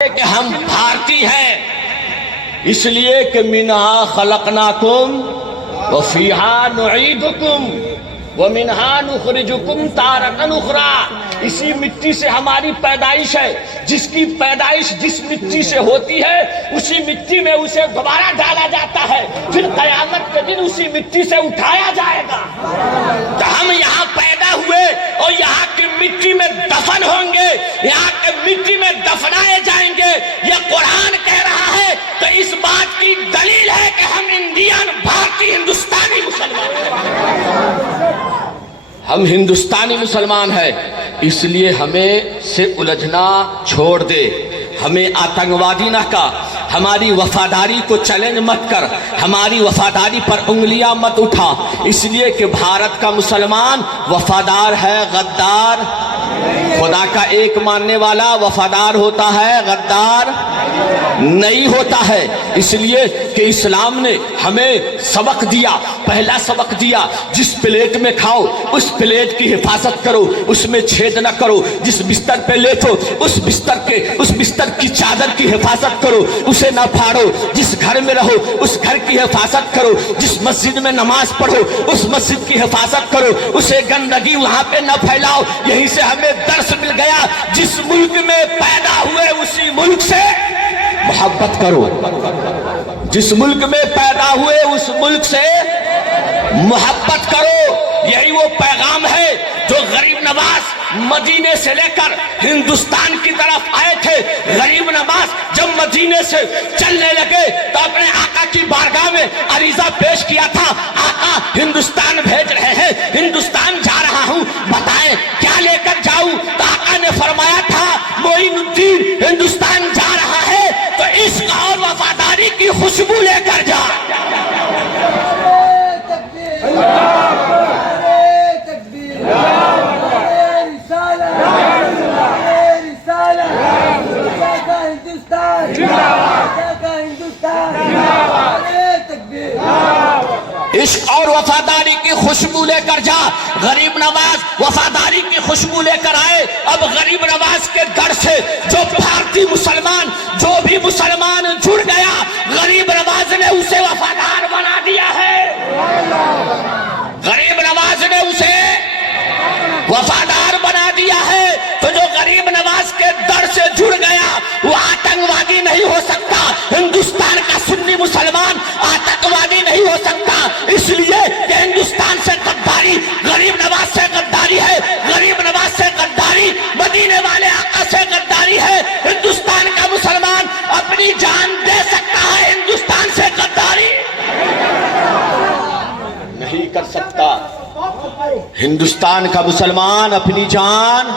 کہ ہم بھارتی ہیں اس لیے کہ منہا خلقناکم وفیہا نعیدکم ومنہا نخرجکم تارۃ اخری۔ اسی مٹی سے ہماری پیدائش ہے، جس کی پیدائش جس مٹی سے ہوتی ہے اسی مٹی میں اسے دوبارہ ڈالا جاتا ہے، پھر قیامت کے دن اسی مٹی سے اٹھایا جائے گا۔ تو ہم یہاں پیدا ہوئے اور یہاں کی مٹی میں دفن ہوں گے، یہاں کی مٹی میں دفنائے جائیں گے، یہ قرآن کہہ رہا ہے۔ تو اس بات کی دلیل ہے کہ ہم انڈین، بھارتی، ہندوستانی مسلمان ہیں، ہم ہندوستانی مسلمان ہیں۔ اس لیے ہمیں سے الجھنا چھوڑ دے، ہمیں آتنکوادی نہ کہا، ہماری وفاداری کو چیلنج مت کر، ہماری وفاداری پر انگلیاں مت اٹھا، اس لیے کہ بھارت کا مسلمان وفادار ہے، غدار خدا کا ایک ماننے والا وفادار ہوتا ہے، غدار نہیں ہوتا ہے۔ اس لیے کہ اسلام نے ہمیں سبق دیا، پہلا سبق دیا، جس پلیٹ میں کھاؤ اس پلیٹ کی حفاظت کرو، اس میں چھید نہ کرو، جس بستر پہ لیٹو اس بستر کی چادر کی حفاظت کرو، اسے نہ پھاڑو، جس گھر میں رہو اس گھر کی حفاظت کرو، جس مسجد میں نماز پڑھو اس مسجد کی حفاظت کرو، اسے گندگی وہاں پہ نہ پھیلاؤ۔ یہیں سے ہمیں درس مل گیا، جس ملک میں پیدا ہوئے اسی ملک سے محبت کرو، جس ملک میں پیدا ہوئے اس ملک سے محبت کرو۔ یہی وہ پیغام ہے جو غریب نواز مدینے سے لے کر ہندوستان کی طرف آئے تھے۔ غریب نواز جب مدینے سے چلنے لگے تو اپنے آقا کی بارگاہ میں عریضہ پیش کیا تھا، آقا ہندوستان بھیج رہے ہیں، ہندوستان جا رہا ہوں، بتائیں کیا لے کر جاؤں؟ تو آقا نے فرمایا تھا معین الدین ہندوستان جا رہا ہے تو عشق اور وفاداری کی خوشبو لے کر جا۔ عشق اور وفاداری کی خوشبو لے کر جا۔ غریب نواز وفاداری کی خوشبو لے کر آئے۔ اب غریب نواز کے گھر سے جو بھارتی مسلمان، جو بھی مسلمان جڑ گیا، غریب نواز نے اسے وفادار بنا دیا ہے، غریب نواز نے اسے وفادار بنا دیا ہے۔ تو جو غریب نواز کے در سے جڑ گیا وہ آتنکوادی نہیں ہو سکتا، ہندوستان کا سنی مسلمان آتنکوادی نہیں ہو سکتا، اس لیے کہ ہندوستان سے غداری غریب نواز سے غداری ہے، غریب نواز سے غداری مدینے والے آقا سے غداری ہے۔ ہندوستان کا مسلمان اپنی جان دے سکتا ہے، ہندوستان سے غداری نہیں کر سکتا۔ ہندوستان کا مسلمان اپنی جان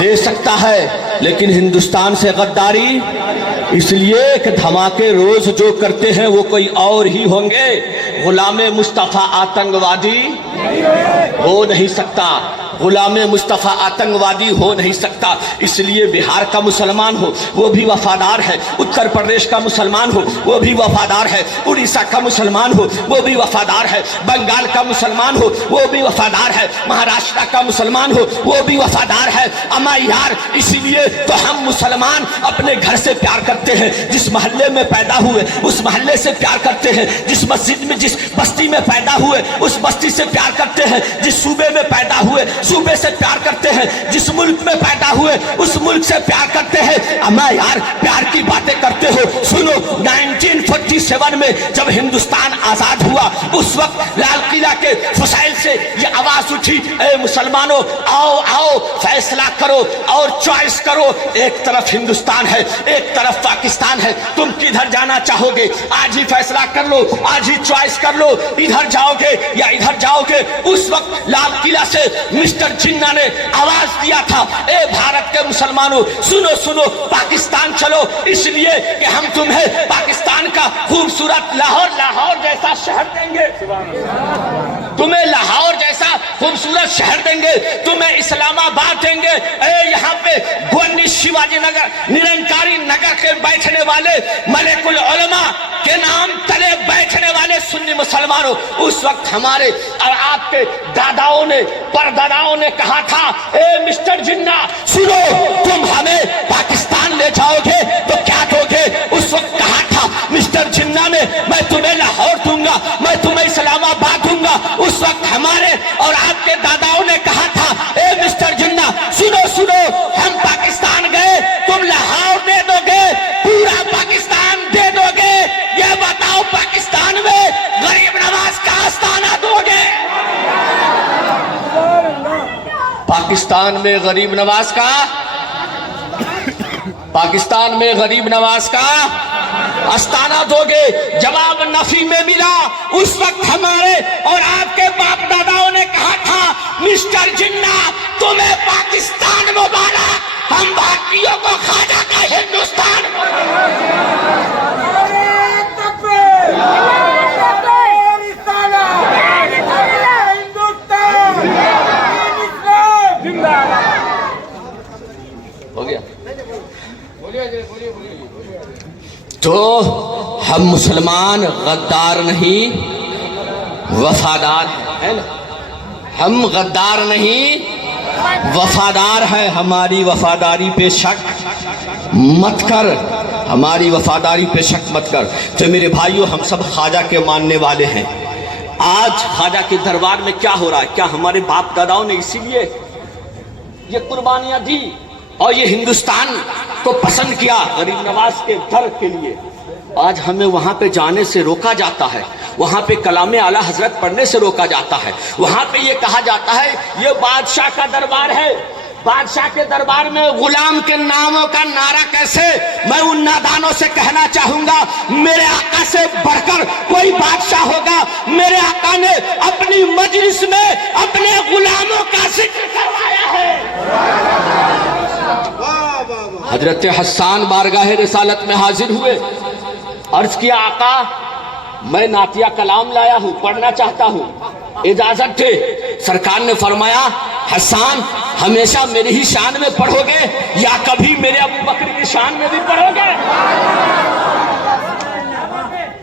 دے سکتا ہے لیکن ہندوستان سے غداری اس لیے کہ دھماکے روز جو کرتے ہیں وہ کوئی اور ہی ہوں گے۔ غلام مصطفیٰ آتنکوادی ہو نہیں سکتا، غلام مصطفیٰ آتنکوادی ہو نہیں سکتا۔ اس لیے بہار کا مسلمان ہو وہ بھی وفادار ہے، اتر پردیش کا مسلمان ہو وہ بھی وفادار ہے، اڑیسہ کا مسلمان ہو وہ بھی وفادار ہے، بنگال کا مسلمان ہو وہ بھی وفادار ہے، مہاراشٹر کا مسلمان ہو وہ بھی وفادار ہے۔ اما یار اس لیے تو ہم مسلمان اپنے گھر سے پیار کرتے ہیں، جس محلے میں پیدا ہوئے اس محلے سے پیار کرتے ہیں، جس مسجد میں جس بستی میں پیدا ہوئے اس بستی سے پیار کرتے ہیں، جس صوبے میں پیدا ہوئے صوبے سے پیار کرتے ہیں، جس ملک میں پیدا ہوئے اس ملک سے پیار کرتے ہیں۔ اما یار پیار کی باتیں کرتے ہو، سنو 1947 میں جب ہندوستان آزاد ہوا اس وقت لال قلعہ کے فضائل سے یہ آواز اٹھی، اے مسلمانوں آؤ آؤ فیصلہ کرو اور چوائس کرو، ایک طرف ہندوستان ہے ایک طرف پاکستان ہے، تم کدھر جانا چاہو گے؟ آج ہی فیصلہ کر لو، آج ہی چوائس کر لو، ادھر جاؤ گے یا ادھر جاؤ گے۔ اس وقت لال قلعہ سے مسٹر جناح نے آواز دیا تھا، اے بھارت کے مسلمانوں سنو سنو پاکستان چلو، اس لیے کہ ہم تمہیں پاکستان کا خوبصورت لاہور جیسا شہر دیں گے، تمہیں لاہور جیسا خوبصورت شہر دیں گے، تمہیں اسلام آباد دیں گے، اے یہاں پہ گونڈی شیواجی نگر نرنکاری نگر کے بیٹھنے والے ملک العلماء کے نام تلے بیٹھنے والے سنی مسلمانوں، اس وقت ہمارے اور آپ کے داداؤں نے پرداداؤں نے کہا تھا، اے مسٹر جناح سنو، تم ہمیں پاکستان لے جاؤ گے پاکستان میں غریب نواز کا استانہ دو گے؟ جواب نفی میں ملا۔ اس وقت ہمارے اور آپ کے باپ داداؤں نے کہا تھا مسٹر جناح تمہیں پاکستان مبارک، ہم بھارتیوں کو خواجہ کا ہندوستان ہو گیا۔ تو ہم مسلمان غدار نہیں وفادار ہیں، ہم غدار نہیں وفادار ہیں۔ ہماری وفاداری پہ شک مت کر، ہماری وفاداری پہ شک مت کر۔ تو میرے بھائیوں، ہم سب خواجہ کے ماننے والے ہیں۔ آج خواجہ کے دربار میں کیا ہو رہا ہے؟ کیا ہمارے باپ داداؤں نے اسی لیے یہ قربانیاں دی اور یہ ہندوستان کو پسند کیا غریب نواز کے در کے لیے؟ آج ہمیں وہاں پہ جانے سے روکا جاتا ہے، وہاں پہ کلام اعلیٰ حضرت پڑھنے سے روکا جاتا ہے، وہاں پہ یہ کہا جاتا ہے یہ بادشاہ کا دربار ہے، بادشاہ کے دربار میں غلام کے ناموں کا نعرہ کیسے؟ میں ان نادانوں سے کہنا چاہوں گا میرے آقا سے بڑھ کر کوئی بادشاہ ہوگا؟ میرے آقا نے اپنی مجلس میں اپنے غلاموں کا ذکر کروایا ہے۔ حضرت حسان بارگاہ رسالت میں حاضر ہوئے، عرض کیا آقا میں نعتیہ کلام لایا ہوں، پڑھنا چاہتا ہوں، اجازت دے۔ سرکار نے فرمایا حسان ہمیشہ میری ہی شان میں پڑھو گے یا کبھی میرے ابو بکر کی شان میں بھی پڑھو گے؟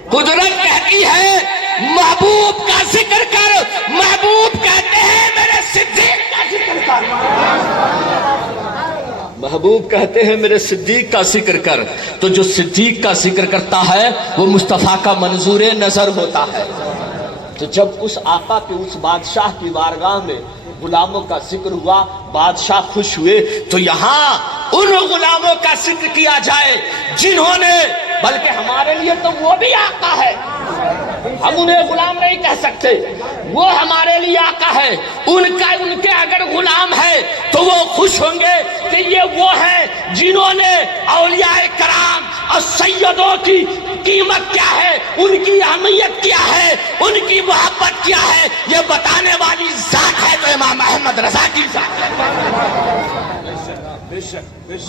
قدرت کہتی ہے محبوب کا ذکر کر، محبوب کہتے ہیں میرے صدیق کا ذکر کر، محبوب کہتے ہیں میرے صدیق کا ذکر کر۔ تو جو صدیق کا ذکر کرتا ہے وہ مصطفیٰ کا منظور نظر ہوتا ہے۔ تو جب اس آقا کے اس بادشاہ کی بارگاہ میں غلاموں کا ذکر ہوا، بادشاہ خوش ہوئے، تو یہاں ان غلاموں کا ذکر کیا جائے جنہوں نے، بلکہ ہمارے لیے تو وہ بھی آقا ہے، ہم انہیں غلام نہیں کہہ سکتے، وہ ہمارے لیے آقا ہے، ان کے اگر غلام ہے تو وہ خوش ہوں گے کہ یہ وہ ہیں جنہوں نے اولیاء کرام اور سیدوں کی قیمت کیا ہے، ان کی اہمیت کیا ہے، ان کی محبت کیا ہے، یہ بتانے والی ذات ہے تو امام احمد رضا کی ذات ہے،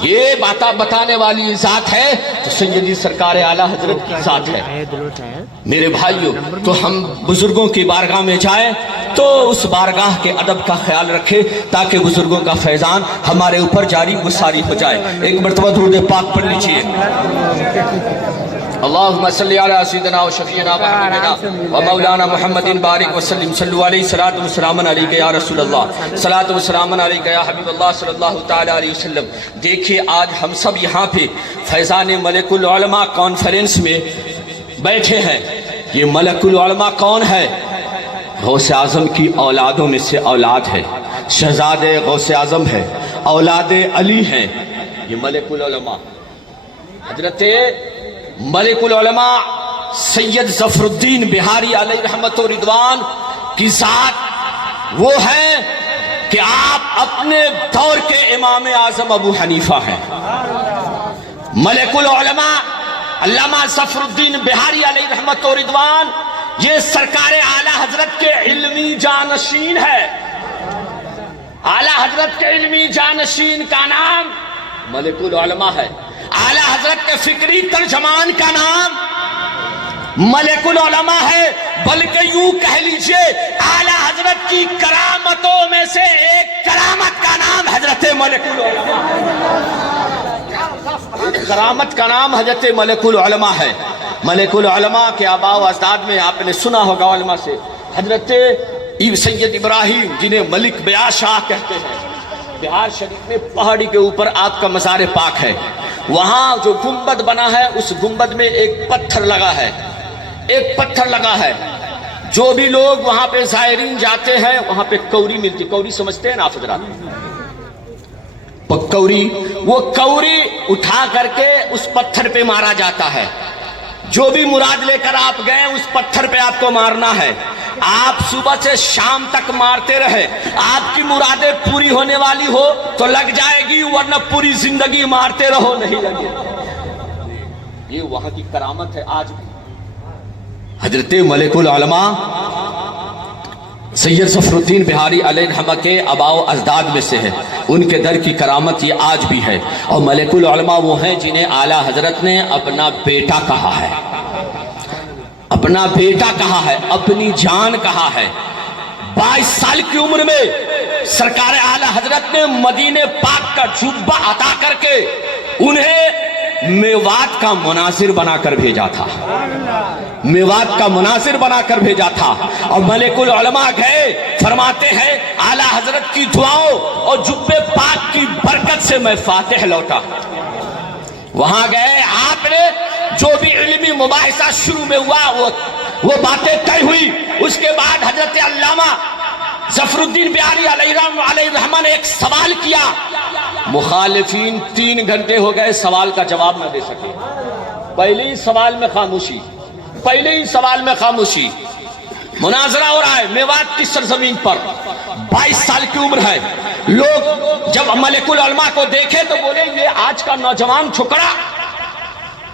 یہ بتانے والی ذات ہے تو سیدی سرکار اعلیٰ حضرت کی ذات ہے۔ میرے بھائیوں، تو ہم بزرگوں کی بارگاہ میں جائیں تو اس بارگاہ کے ادب کا خیال رکھیں تاکہ بزرگوں کا فیضان ہمارے اوپر جاری و ساری ہو جائے۔ ایک مرتبہ درود پاک پڑھ لیجئے۔ اللہم صلی علی سیدنا و شفیعنا و حبیبنا و مولانا محمد بارک وسلم صلو علیہ صلاۃ و سلام علیک یا رسول اللہ، صلاۃ و سلام علیک یا حبیب اللہ صلی اللہ تعالی علیہ وسلم۔ دیکھیے آج ہم سب یہاں پہ فیضان ملک العلماء کانفرنس میں بیٹھے ہیں۔ یہ ملک العلماء کون ہے؟ غوث اعظم کی اولادوں میں سے اولاد ہے، شہزادے غوث اعظم ہے، اولاد علی ہیں، یہ ملک العلماء۔ حضرت ملک العلماء سید ظفر الدین بہاری علیہ رحمت و رضوان کی ذات وہ ہے کہ آپ اپنے دور کے امام اعظم ابو حنیفہ ہیں۔ ملک العلماء علامہ ظفر الدین بہاری علیہ رحمت و رضوان یہ سرکار اعلیٰ حضرت کے علمی جانشین ہے۔ اعلیٰ حضرت کے علمی جانشین کا نام ملک العلماء ہے، اعلیٰ حضرت کے فکری ترجمان کا نام ملک العلماء ہے، بلکہ یوں کہہ لیجئے اعلیٰ حضرت کی کرامتوں میں سے ایک کرامت کا نام حضرت ملک العلماء ہے، کرامت کا نام حضرت ملک العلماء ہے۔ ملک العلماء کے آباء و اجداد میں آپ نے سنا ہوگا علماء سے حضرت سید ابراہیم جنہیں ملک بیاض شاہ کہتے ہیں، بہار شریف میں پہاڑی کے اوپر آپ کا مزار پاک ہے، وہاں جو گنبد بنا ہے اس گنبد میں ایک پتھر لگا ہے، ایک پتھر لگا ہے، جو بھی لوگ وہاں پہ زائرین جاتے ہیں وہاں پہ کوری ملتی، کوری سمجھتے ہیں نا آپ حضرات؟ کوری، وہ کوری اٹھا کر کے اس پتھر پہ مارا جاتا ہے، جو بھی مراد لے کر آپ گئے اس پتھر پہ آپ کو مارنا ہے. آپ صبح سے شام تک مارتے رہے, آپ کی مرادیں پوری ہونے والی ہو تو لگ جائے گی, ورنہ پوری زندگی مارتے رہو نہیں لگے. یہ وہاں کی کرامت ہے. آج بھی حضرت ملک العلماء سید ظفر الدین بہاری علیہ الرحمہ کے آباء و اجداد میں سے ہے. ان کے در کی کرامت یہ آج بھی ہے. اور ملک العلماء وہ ہیں جنہیں اعلیٰ حضرت نے اپنا بیٹا کہا ہے, اپنا بیٹا کہا ہے, اپنی جان کہا ہے. 22 سال کی عمر میں سرکار اعلیٰ حضرت نے مدینہ پاک کا جبہ عطا کر کے انہیں میوات کا مناظر بنا کر بھیجا تھا, میوات کا مناظر بنا کر بھیجا تھا. اور ملک العلماء گئے, فرماتے ہیں اعلیٰ حضرت کی دعاؤں اور جبے پاک کی برکت سے میں فاتح لوٹا. وہاں گئے, آپ نے جو بھی علمی مباحثہ شروع میں ہوا وہ باتیں طے ہوئی. اس کے بعد حضرت علامہ ظفر الدین بہاری علیہ الرحمہ نے ایک سوال کیا. مخالفین 3 گھنٹے ہو گئے سوال کا جواب نہ دے سکے. پہلے ہی سوال میں خاموشی, پہلے ہی سوال میں خاموشی. مناظرہ ہو رہا ہے میوات کی سرزمین پر, 22 سال کی عمر ہے. لوگ جب ملک العلماء کو دیکھے تو بولے یہ آج کا نوجوان چھکڑا,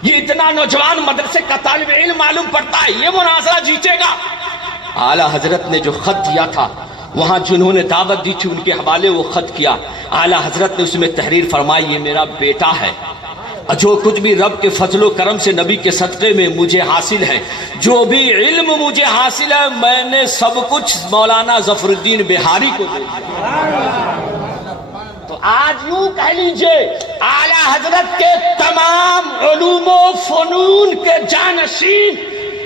یہ اتنا نوجوان مدرسے کا طالب علم معلوم پڑتا ہے, یہ مناظرہ جیتے گا. اعلیٰ حضرت نے جو خط دیا تھا, وہاں جنہوں نے دعوت دی تھی ان کے حوالے وہ خط کیا. اعلیٰ حضرت نے اس میں تحریر فرمائی یہ میرا بیٹا ہے, جو کچھ بھی رب کے فضل و کرم سے نبی کے صدقے میں مجھے حاصل ہے, جو بھی علم مجھے حاصل ہے, میں نے سب کچھ مولانا ظفر الدین بہاری کو دے دیا. تو آج یوں کہہ لیجئے اعلیٰ حضرت کے تمام علوم و فنون کے جانشین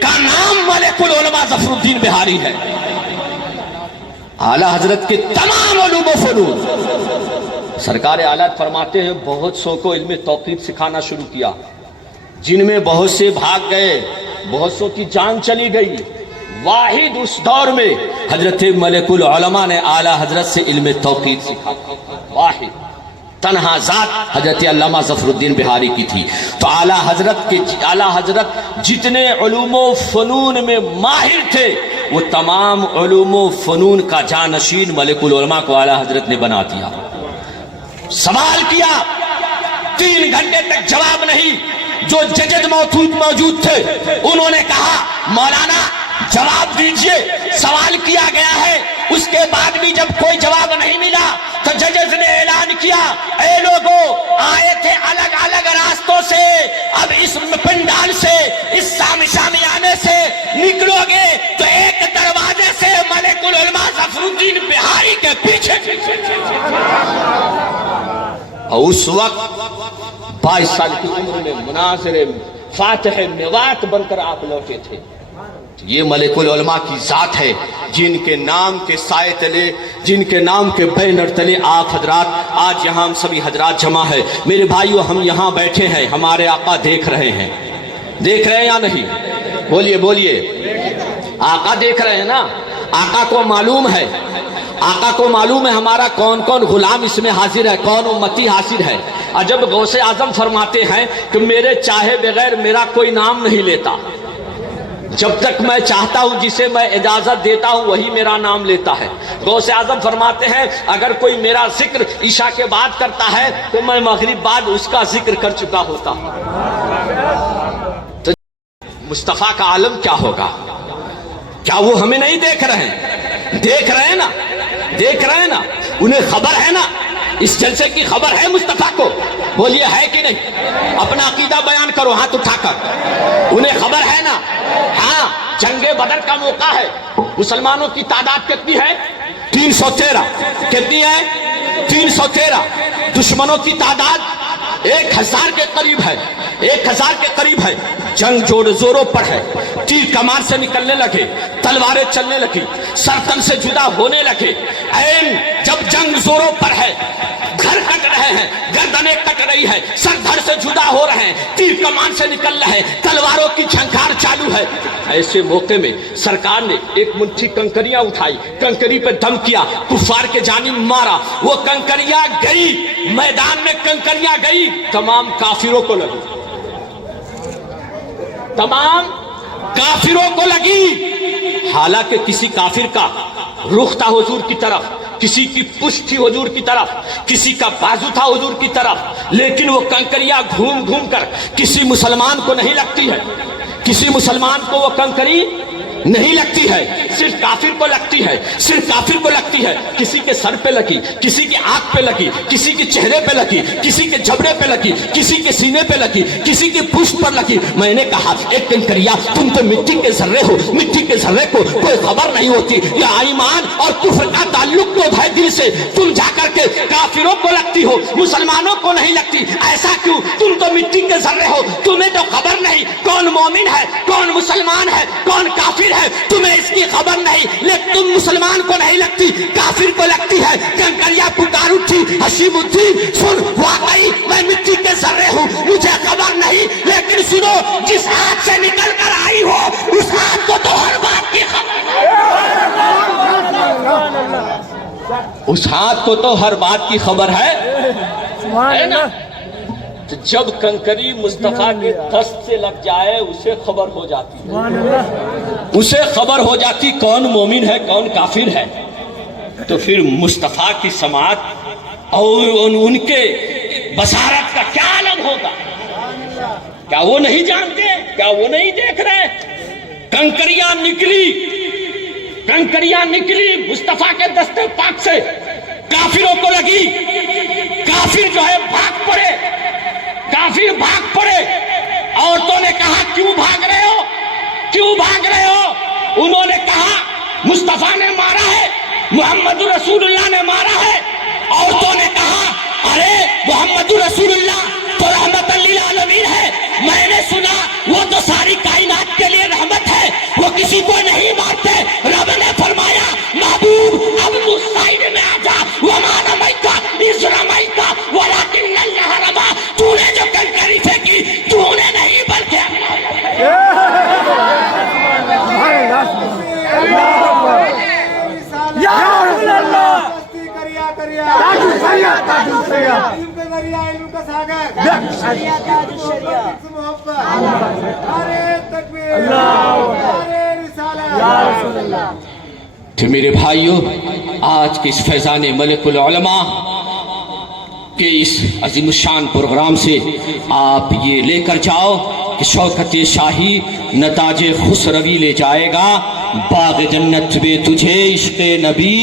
کا نام ملک العلماء ظفر الدین بہاری ہے. اعلیٰ حضرت کے تمام علوم و فنون. سرکار اعلیٰ فرماتے ہیں بہت سو کو علم توقیف سکھانا شروع کیا, جن میں بہت سے بھاگ گئے, بہت سو کی جان چلی گئی. واحد اس دور میں حضرت ملک العلماء نے اعلیٰ حضرت سے علم توقیف سکھا. واحد تنہا ذات حضرت علامہ ظفر الدین بہاری کی تھی. تو اعلیٰ حضرت جتنے علوم و فنون میں ماہر تھے وہ تمام علوم و فنون کا جانشین ملک العلماء کو اعلیٰ حضرت نے بنا دیا. سوال کیا, 3 گھنٹے تک جواب نہیں. جو ججز موجود تھے انہوں نے کہا مولانا جواب دیجئے, سوال کیا گیا ہے. اس کے بعد بھی جب کوئی جواب نہیں ملا تو ججز نے اعلان کیا اے لوگوں آئے تھے الگ الگ راستوں سے, اب اس پنڈال سے اس شامیانے سے نکلو گے تو ایک دروازے سے ملک العلماء ظفر الدین بہاری کے پیچھے. اور اس وقت 22 سال کی عمر میں مناظر فاتح میوات بن کر آپ لوٹے تھے. یہ ملک العلماء کی ذات ہے جن کے نام کے سائے تلے, جن کے نام کے بینر تلے آپ حضرات آج یہاں ہم سبھی حضرات جمع ہے. میرے بھائیو ہم یہاں بیٹھے ہیں, ہمارے آقا دیکھ رہے ہیں, دیکھ رہے ہیں یا نہیں؟ بولیے بولیے. آقا دیکھ رہے ہیں نا, آقا کو معلوم ہے, آقا کو معلوم ہے ہمارا کون کون غلام اس میں حاضر ہے, کون امتی حاضر ہے. عجب غوث اعظم فرماتے ہیں کہ میرے چاہے بغیر میرا کوئی نام نہیں لیتا, جب تک میں چاہتا ہوں جسے میں اجازت دیتا ہوں وہی میرا نام لیتا ہے. غوث اعظم فرماتے ہیں اگر کوئی میرا ذکر عشاء کے بعد کرتا ہے تو میں مغرب بعد اس کا ذکر کر چکا ہوتا ہوں. تو مصطفیٰ کا عالم کیا ہوگا؟ کیا وہ ہمیں نہیں دیکھ رہے ہیں؟ دیکھ رہے ہیں نا, دیکھ رہے ہیں نا, انہیں خبر ہے نا, اس جلسے کی خبر ہے مصطفیٰ کو. بولیے ہے کہ نہیں؟ اپنا عقیدہ بیان کرو ہاتھ اٹھا کر. انہیں خبر ہے نا. ہاں, جنگ بدر کا موقع ہے, مسلمانوں کی تعداد کتنی ہے؟ 313. کتنی ہے؟ 313. دشمنوں کی تعداد 1000 کے قریب ہے, 1000 کے قریب ہے. جنگ جوڑ زوروں پر ہے, تیر کمان سے نکلنے لگے, تلواریں چلنے لگی, سرتن سے جدا ہونے لگے. این جب جنگ زوروں پر ہے, گھر کٹ رہے ہیں, گردنیں کٹ رہی ہے, سر دھڑ سے جدا ہو رہے ہیں, تیر کمان سے نکل رہے ہیں, تلواروں کی جھنکار چالو ہے. ایسے موقع میں سرکار نے ایک منٹھی کنکریاں اٹھائی, کنکری پہ دم کیا, کفار کے جانب مارا. وہ کنکریاں گئی, میدان میں کنکریاں گئی, تمام کافروں کو لگی. تمام کافروں کو لگی، حالانکہ کسی کافر کا رخ تھا حضور کی طرف، کسی کی پشت تھی حضور کی طرف، کسی کا بازو تھا حضور کی طرف، لیکن وہ کنکریاں گھوم گھوم کر کسی مسلمان کو نہیں لگتی ہے، کسی مسلمان کو وہ کنکری نہیں لگتی ہے، صرف کافر کو لگتی ہے، صرف کافر کو لگتی ہے۔ کسی کے سر پہ لگی، کسی کی آنکھ پہ لگی، کسی کے چہرے پہ لگی، کسی کے جبڑے پہ لگی، کسی کے سینے پہ لگی، کسی کی پشت پر لگی۔ میں نے کہا ایک کنکریا، تم تو مٹی کے ذرے ہو، مٹی کے ذرے کو کوئی خبر نہیں ہوتی، یہ ایمان اور کفر کا تعلق تو ہے دل سے، تم جا کر کے کافروں کو لگتی ہو، مسلمانوں کو نہیں لگتی، ایسا کیوں؟ تم تو مٹی کے ذرے ہو، تمہیں تو خبر نہیں کون مومن ہے، کون مسلمان ہے، کون کافر ہے، تمہیں اس کی خبر نہیں، لیکن تم مسلمان کو نہیں لگتی، کافر کو لگتی ہے۔ کنکریاں پکار اٹھی، حشیم الدین سن، واقعی میں مٹی کے ذرے ہوں، مجھے خبر نہیں، لیکن سنو، جس ہاتھ سے نکل کر آئی ہو اس ہاتھ کو تو ہر بات کی خبر ہے، اس ہاتھ کو تو ہر بات کی خبر ہے نا؟ جب کنکری مصطفیٰ کے دست سے لگ جائے اسے خبر ہو جاتی ہے، اسے خبر ہو جاتی کون مومن ہے کون کافر ہے۔ تو پھر مصطفیٰ کی سماعت اور ان کے بصارت کا کیا عالم ہوگا؟ کیا وہ نہیں جانتے؟ کیا وہ نہیں دیکھ رہے؟ کنکریاں نکلی، کنکریاں نکلی مصطفیٰ کے دست پاک سے، کافروں کو لگی، کافر جو ہے بھاگ پڑے، کافر بھاگ پڑے۔ عورتوں نے کہا کیوں بھاگ رہے ہو، کیوں بھاگ رہے ہو؟ انہوں نے کہا مصطفیٰ نے مارا ہے، محمد رسول اللہ نے مارا ہے۔ عورتوں نے کہا ارے محمد رسول اللہ تو رحمت للعالمین ہے، میں نے سنا وہ تو ساری کائنات کے لیے رحمت ہے، وہ کسی کو نہیں مارتے۔ رب نے فرمایا محبوب اب تو سائیڈ میں آ جا، وما رمیت اذ رمیت ولکن اللہ رمی، تو نے جو کنکری پھینکی تو نے نہیں بلکہ تو میرے بھائیوں، آج کے اس فیضان ملک العلماء کہ اس عظیم الشان پروگرام سے آپ یہ لے کر جاؤ کہ شوکت شاہی نتاج خسروی لے جائے گا، باغ جنت میں تجھے عشق نبی،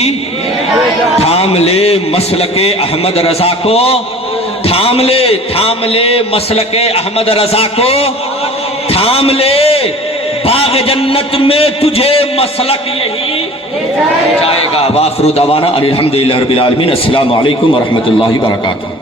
تھام لے مسلک احمد رضا کو، تھام لے مسلک احمد رضا کو، تھام لے باغ جنت میں تجھے مسلک یہی جائے گا۔ وآخر دعوانا ان الحمدللہ رب العالمین۔ السلام علیکم ورحمۃ اللہ وبرکاتہ۔